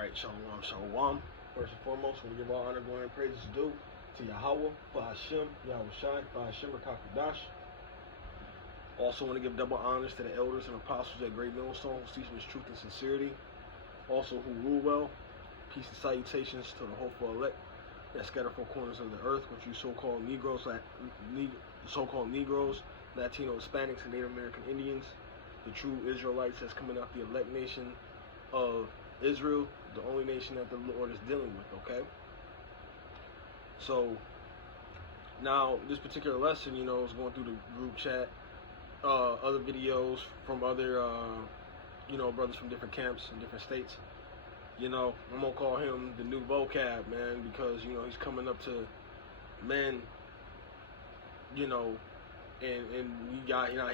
Alright, Shalom. First and foremost, we give all honor, glory, and praises due to Yahweh, Ba'Hashem, Yahweh Shai, Ba'Hashem, Rakakadash. Also want to give double honors to the elders and apostles at Great Millstone who teach us truth and sincerity. Also who rule well. Peace and salutations to the hopeful elect that scatter four corners of the earth, which you so-called Negroes, Latino, Hispanics, and Native American Indians. The true Israelites that's coming out the elect nation of Israel, the only nation that the Lord is dealing with, okay? So, now, this particular lesson, is going through the group chat, other videos from other, brothers from different camps in different states. I'm going to call him the new vocab, man, because, he's coming up to men, and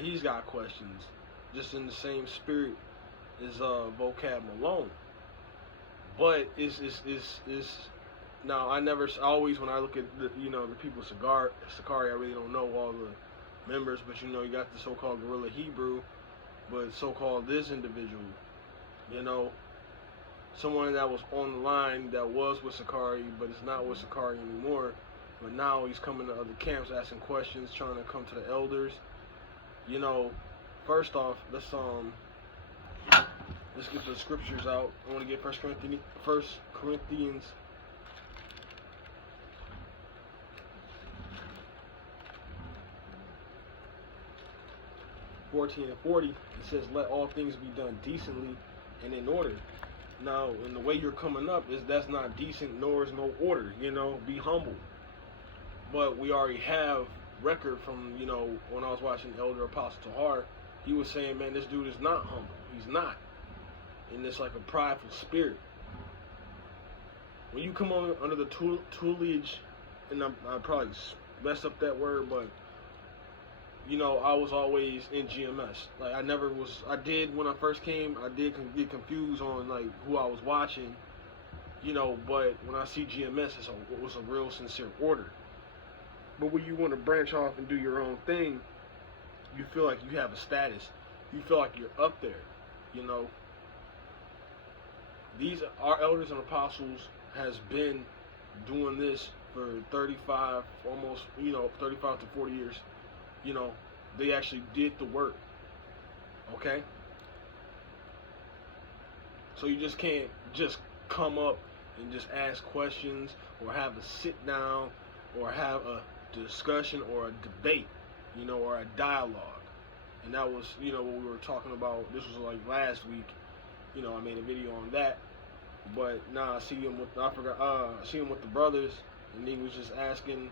he's got questions, just in the same spirit as vocab Malone. But it's now I always when I look at the people Sakari, I really don't know all the members, but you got the so-called Gorilla Hebrew, but so-called this individual, someone that was on the line that was with Sakari, but is not with Sakari anymore. But now he's coming to other camps, asking questions, trying to come to the elders. First off, let's get the scriptures out. I want to get 1 Corinthians 14 and 40. It says, "Let all things be done decently and in order." Now, in the way you're coming up, that's not decent, nor is no order. Be humble. But we already have record from when I was watching Elder Apostle Tahar, he was saying, man, this dude is not humble. He's not. And it's like a prideful spirit. When you come on under the tutelage, and I probably messed up that word, but I was always in GMS. Like I did when I first came, I did get confused on like who I was watching, but when I see GMS, it was a real sincere order. But when you want to branch off and do your own thing, you feel like you have a status. You feel like you're up there, These our elders and apostles has been doing this for 35, almost 35 to 40 years. They actually did the work. Okay? So you just can't just come up and just ask questions or have a sit down or have a discussion or a debate, or a dialogue. And that was, what we were talking about. This was like last week. I made a video on that. But now I see him with the brothers, and he was just asking,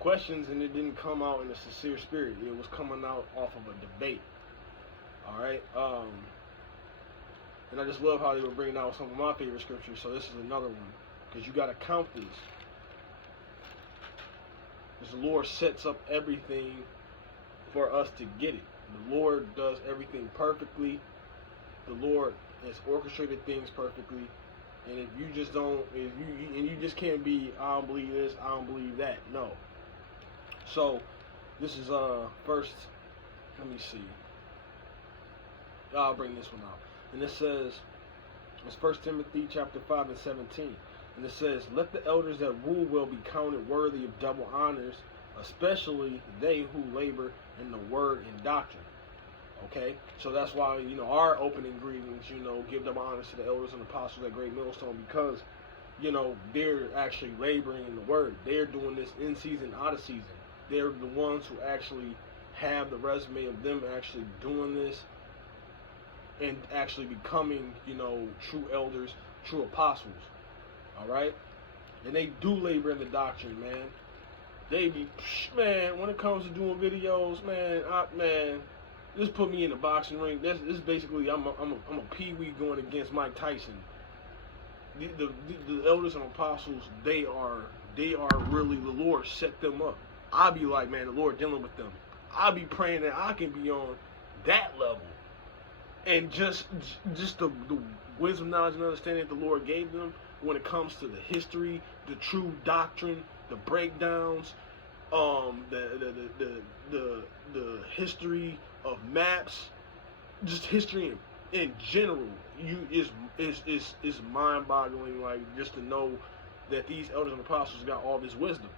questions, and it didn't come out in a sincere spirit. It was coming out off of a debate. All right. And I just love how they were bringing out some of my favorite scriptures. So this is another one, because you got to count these. Because the Lord sets up everything for us to get it. The Lord does everything perfectly. The Lord has orchestrated things perfectly. And if you just you just can't be, I don't believe this, I don't believe that. No. So this is first. Let me see. I'll bring this one out. And it says, it's 1 Timothy chapter 5 and 17. And it says, "Let the elders that rule well be counted worthy of double honors, especially they who labor in the word and doctrine." Okay? So that's why, our opening greetings, give double honors to the elders and apostles at Great Millstone, because, they're actually laboring in the word. They're doing this in season, out of season. They're the ones who actually have the resume of them actually doing this and actually becoming, true elders, true apostles. All right, and they do labor in the doctrine, man. They be, man, when it comes to doing videos, man, just put me in the boxing ring. This basically, I'm a peewee going against Mike Tyson. The elders and apostles, they are really, the Lord set them up. I be like, man, the Lord dealing with them. I be praying that I can be on that level, and just the wisdom, knowledge, and understanding that the Lord gave them. When it comes to the history, the true doctrine, the breakdowns, the history of maps, just history and in general, is mind-boggling. Like, just to know that these elders and apostles got all this wisdom.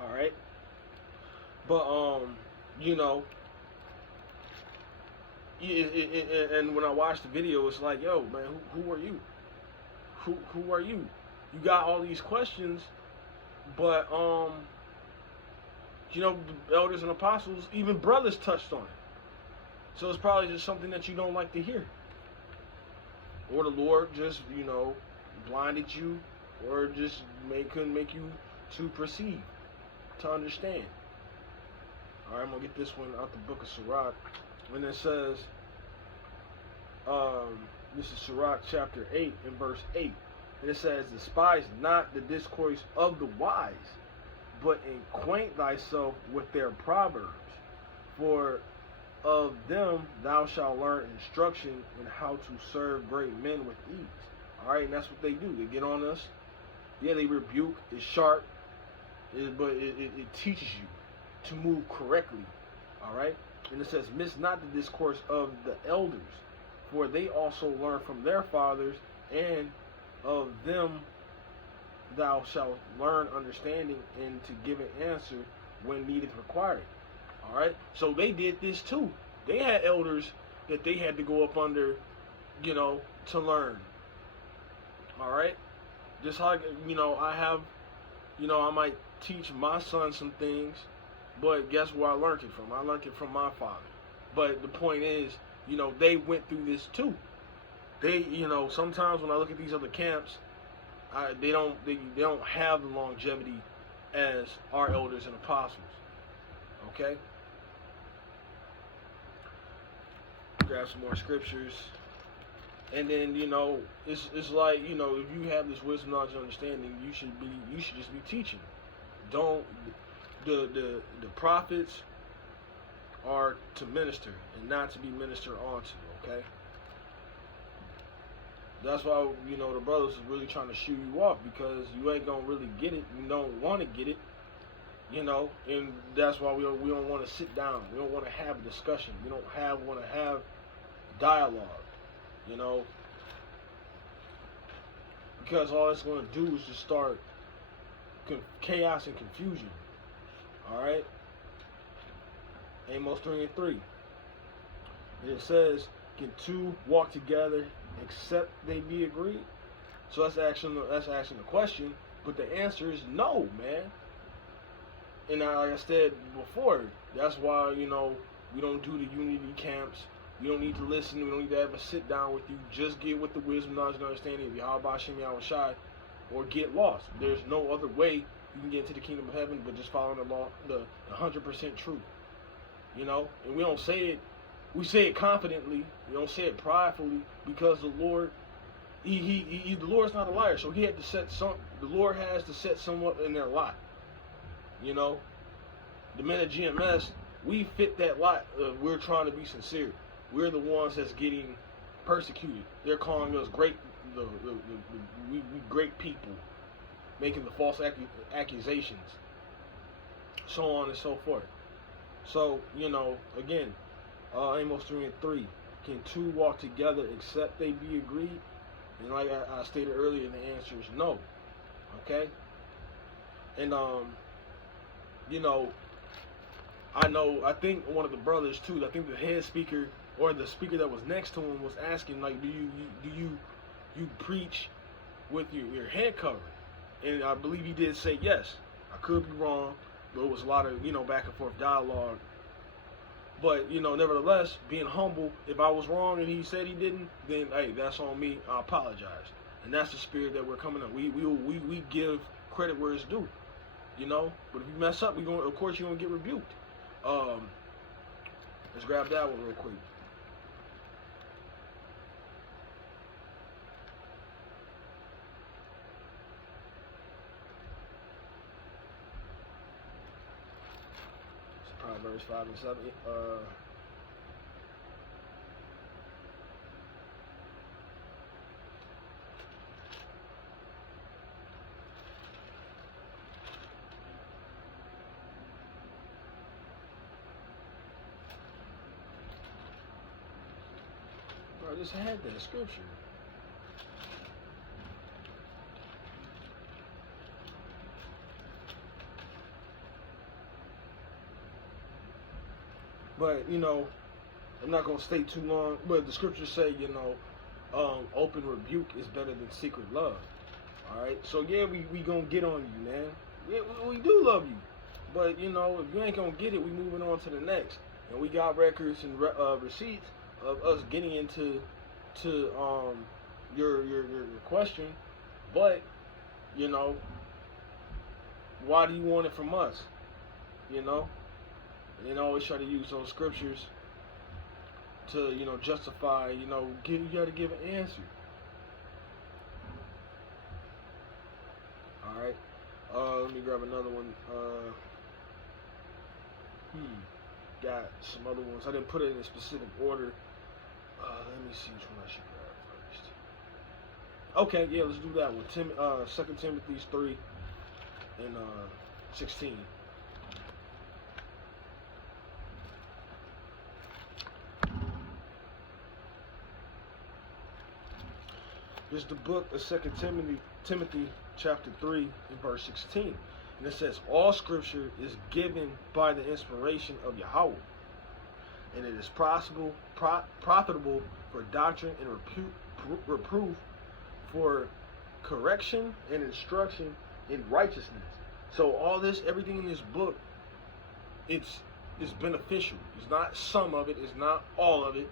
All right, but you know, and when I watched the video, it's like, yo, man, who are you? Who are you? You got all these questions, but you know, the elders and apostles, even brothers touched on it. So it's probably just something that you don't like to hear, or the Lord just, you know, blinded you, or just couldn't make you to perceive, to understand. All right, I'm gonna get this one out the book of Sirach, and it says, this is Sirach chapter 8 and verse 8, and it says, "Despise not the discourse of the wise, but acquaint thyself with their proverbs, for of them thou shalt learn instruction in how to serve great men with ease." All right, and that's what they do. They get on us. Yeah, they rebuke. It's sharp, but it teaches you to move correctly. All right, and it says, "Miss not the discourse of the elders, for they also learn from their fathers, and of them thou shalt learn understanding, and to give an answer when needed required." All right, so they did this too. They had elders that they had to go up under, you know, to learn. All right, just like, you know, I have, you know, I might teach my son some things, but guess where I learned it from? I learned it from my father. But the point is, you know, they went through this too. They, you know, sometimes when I look at these other camps, they don't have the longevity as our elders and apostles. Okay. Grab some more scriptures, and then, you know, it's like, you know, if you have this wisdom, knowledge, and understanding, you should just be teaching. Don't the prophets are to minister and not to be ministered onto. Okay. That's why, you know, the brothers are really trying to shoo you off, because you ain't gonna really get it. You don't want to get it. You know, and that's why we don't want to sit down. We don't want to have a discussion. We don't want to have dialogue. You know, because all it's going to do is just start chaos and confusion. All right. Amos 3 and 3. And it says, "Can two walk together except they be agreed?" So that's asking the question, but the answer is no, man. And like I said before, that's why, you know, we don't do the unity camps. We don't need to listen. We don't need to ever sit down with you. Just get with the wisdom, knowledge, and understanding of Yahweh Shem Yahushai, or get lost. There's no other way you can get into the kingdom of heaven but just following the law, the 100% truth. You know, and we don't say it. We say it confidently. We don't say it pridefully, because the Lord, the Lord's not a liar. So he had to set the Lord has to set someone in their lot. You know, the men of GMS, we fit that lot. We're trying to be sincere. We're the ones that's getting persecuted. They're calling us great, we great people, making the false accusations, so on and so forth. So, you know, again, Amos 3 and 3. Can two walk together except they be agreed? And like I stated earlier, the answer is no. Okay? And, you know, I think one of the brothers too, I think the head speaker or the speaker that was next to him was asking, like, do you preach with your head covered? And I believe he did say yes. I could be wrong, but it was a lot of, you know, back and forth dialogue. But, you know, nevertheless, being humble, if I was wrong and he said he didn't, then, hey, that's on me. I apologize. And that's the spirit that we're coming up. We give credit where it's due, you know. But if you mess up, of course you're gonna get rebuked. Let's grab that one real quick. Proverbs 5 and 7. I just had that scripture. But, you know, I'm not going to stay too long. But the scriptures say, you know, open rebuke is better than secret love. All right? So, yeah, we going to get on you, man. Yeah, we do love you. But, you know, if you ain't going to get it, we moving on to the next. And we got records and receipts of us getting into your question. But, you know, why do you want it from us? You know? And always try to use those scriptures to, you know, justify, you know, you got to give an answer. All right. Let me grab another one. Got some other ones. I didn't put it in a specific order. Let me see which one I should grab first. Okay, yeah, let's do that one. 2 Timothy 3 and 16. This is the book of 2 Timothy chapter 3 and verse 16. And it says, all scripture is given by the inspiration of Yahweh, and it is profitable for doctrine and reproof, for correction and instruction in righteousness. So all this, everything in this book, it's beneficial. It's not some of it. It's not all of it.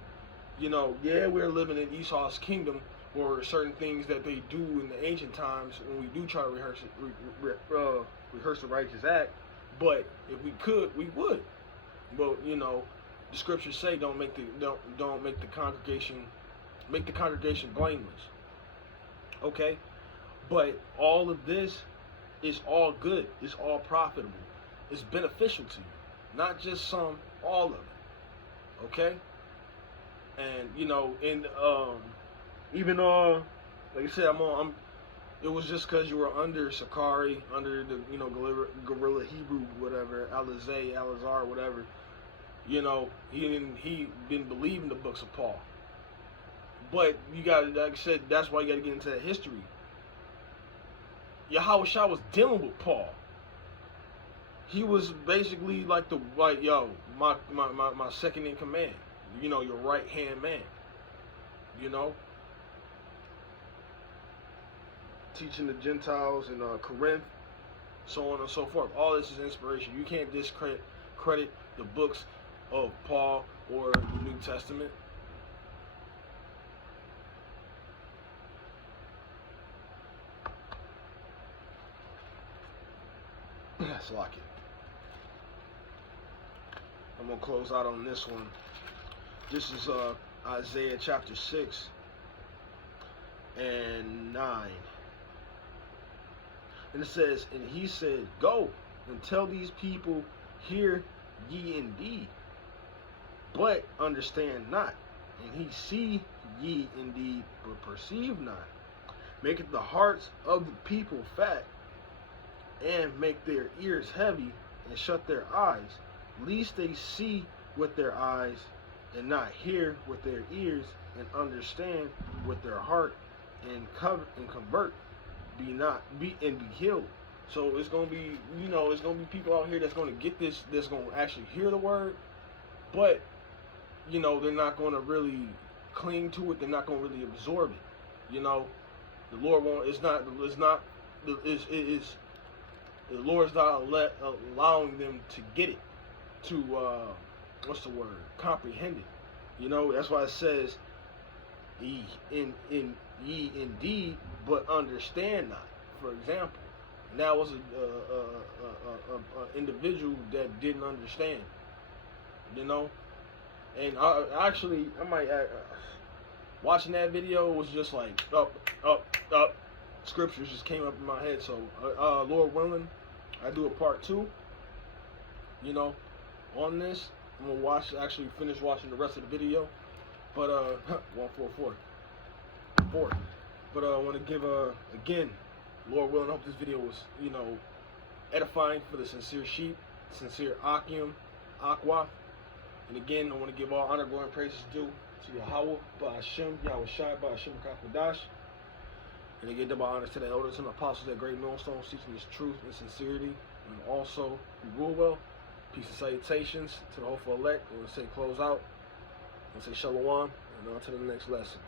You know, yeah, we're living in Esau's kingdom, or certain things that they do in the ancient times when we do try to rehearse the righteous act. But if we could, we would. But you know, the scriptures say don't make the congregation blameless. Okay, but all of this is all good. It's all profitable. It's beneficial to you, not just some, all of it. Okay, and you know, and even though, like I said, it was just because you were under Sakari, under the, you know, Gorilla Hebrew, whatever, Alizar, whatever. You know, he didn't believe in the books of Paul. But you got, like I said, that's why you got to get into that history. Yahweh Shah was dealing with Paul. He was basically like my second in command. You know, your right hand man. You know. Teaching the Gentiles in Corinth, so on and so forth. All this is inspiration. You can't discredit the books of Paul or the New Testament. Let's lock it. I'm going to close out on this one. This is Isaiah chapter 6 and 9. And it says, and he said, go and tell these people, hear ye indeed, but understand not. And he see ye indeed, but perceive not. Maketh the hearts of the people fat, and make their ears heavy, and shut their eyes, lest they see with their eyes, and not hear with their ears, and understand with their heart, and convert, be healed. So it's gonna be, you know, it's gonna be people out here that's gonna get this, that's gonna actually hear the word, but you know, they're not gonna really cling to it. They're not gonna really absorb it. You know, the Lord won't. The Lord's not allowing them to get it, to comprehend it. You know, that's why it says, ye indeed, but understand not. For example, and that was a individual that didn't understand. You know, and I might watching that video was just like up. Scriptures just came up in my head. So Lord willing, I do a part 2. You know, on this, I'm gonna finish watching the rest of the video. But 144. But I want to give again, Lord willing, I hope this video was, you know, edifying for the sincere sheep, sincere Akim, Aqua. And again, I want to give all honor, glory, and praises due to Yahweh, Ba'ashem, Yahweh Shai, Ba'ashem Kakadash. And they give double honors to the elders and apostles at great millstones, teaching his truth and sincerity. And also, we rule well. Peace and salutations to the hopeful elect. And we'll say close out. And say shalom. And on to the next lesson.